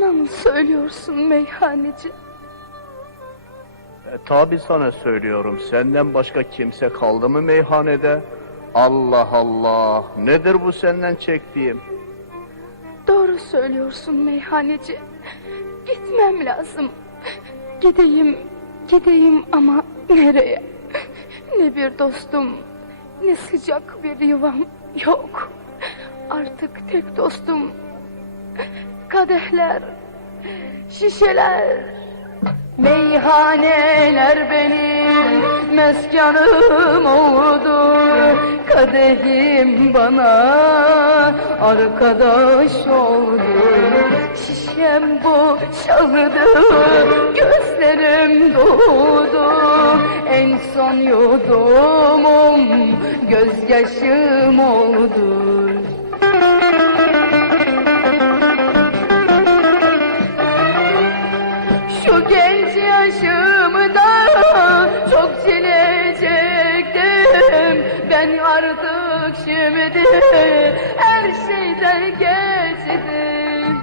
Bana mı söylüyorsun meyhaneci? E, tabi sana söylüyorum. Senden başka kimse kaldı mı meyhanede? Allah Allah. Nedir bu senden çektiğim? Doğru söylüyorsun meyhaneci. Gitmem lazım. Gideyim, gideyim ama nereye? Ne bir dostum, ne sıcak bir yuvam yok. Artık tek dostum kadehler, şişeler. Meyhaneler benim meskanım oldu. Kadehim bana arkadaş oldu. Şişem boşaldı, gözlerim doldu. En son yudumum gözyaşım oldu şimdi her şeyden geçtim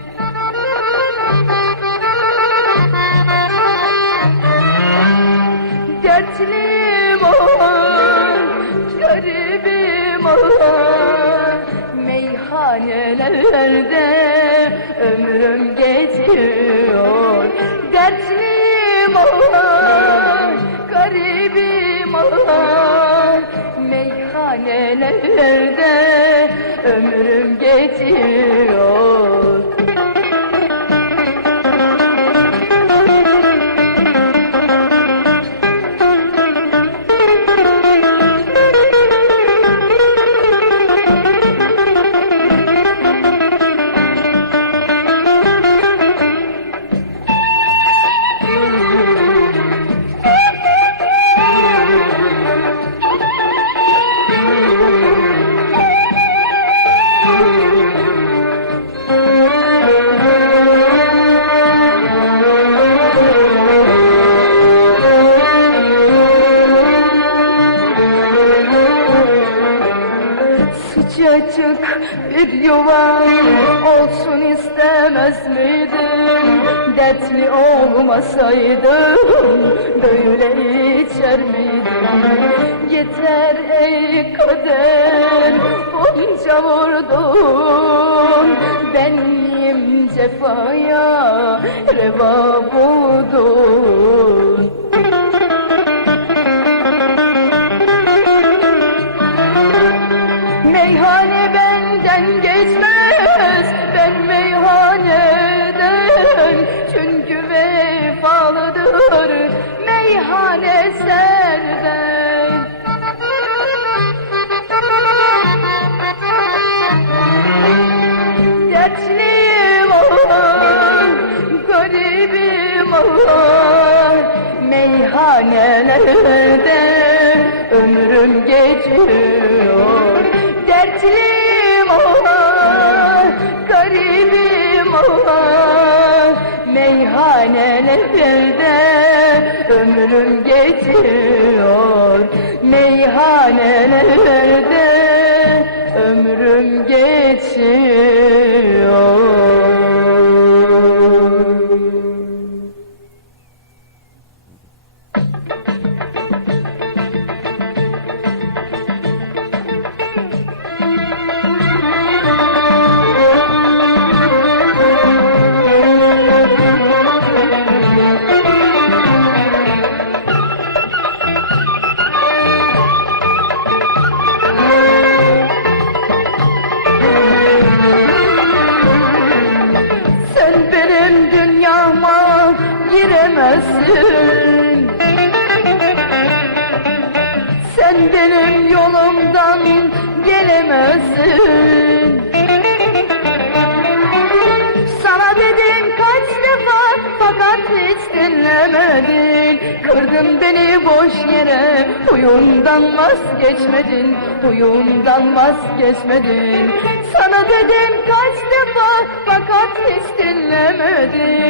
Dertliyim ah, garibim ah Meyhanelerde ömrüm geçiyor. Dertliyim ah, garibim ah Meyhanelerde ömrüm geçiyor Sıcacık bir yuvam olsun istemez miydim? Dertli olmasaydım böyle içer miydim? Yeter ey kader bunca vurdun Benim cefaya reva Dertliyim ah Garibim ah Meyhanelerde ömrüm geçiyor. Dertliyim ah Garibim ah Meyhanelerde ömrüm geçiyor. Meyhanelerde giremezsin. Sen benim yolumdan gelemezsin. Sana dedim kaç defa fakat hiç dinlemedin. Kırdın beni boş yere Huyundan vazgeçmedin Huyundan vazgeçmedin. Sana dedim kaç defa Fakat hiç dinlemedin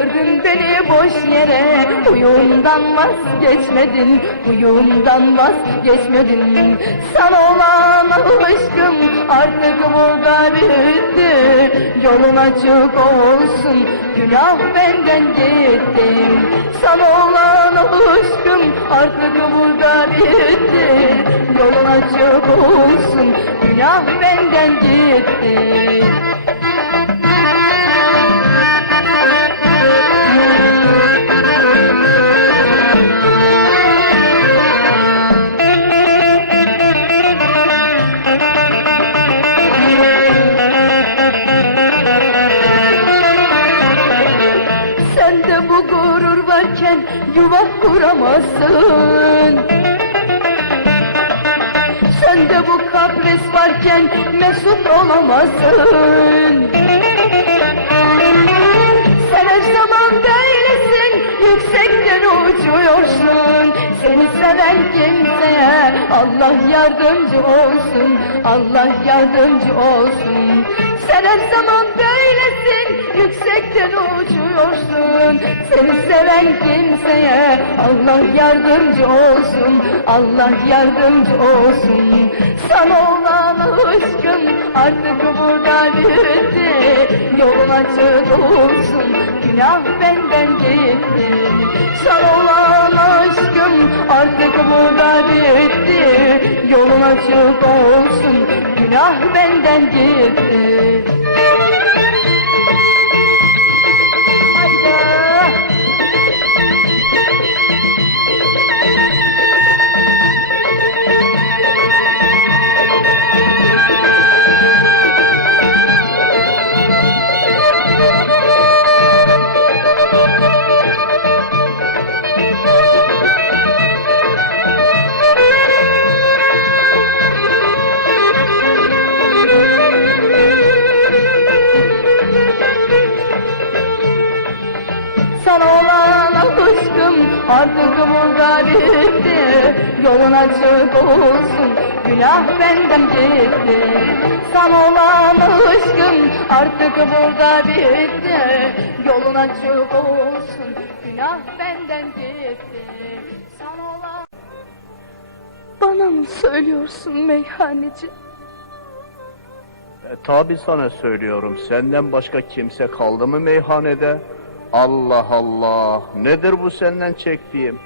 Kırdın beni boş yere. Huyundan vazgeçmedin. Huyundan vazgeçmedin. Sana olan aşkım Artık burada bitti Yolun açık olsun. Günah benden gitti. Sana olan aşkım Artık burada bitti Yolun açık olsun. Günah benden gitti varken yuva kuramazsın. Sende bu kapris varken mesut olamazsın. Sen her zaman böylesin yüksekten uçuyorsun. Seni seven kimseye Allah yardımcı olsun Allah yardımcı olsun. Sen her zaman böylesin yüksekten uçuyorsun. Seni seven kimseye Allah yardımcı olsun. Allah yardımcı olsun. Sana olan aşkım artık burada bitti. Yolun açık olsun. Günah benden gitti Sana olan aşkım artık burada bitti. Yolun açık olsun. Günah benden gitti artık burada bitti Yolun açık olsun. Günah benden gitti. Sana olan aşkım artık burada bitti. Yolun açık olsun. Günah benden gitti. Sana olan Bana mı söylüyorsun meyhaneci? E, tabi sana söylüyorum, senden başka kimse kaldı mı meyhanede? Allah Allah, nedir bu senden çektiğim?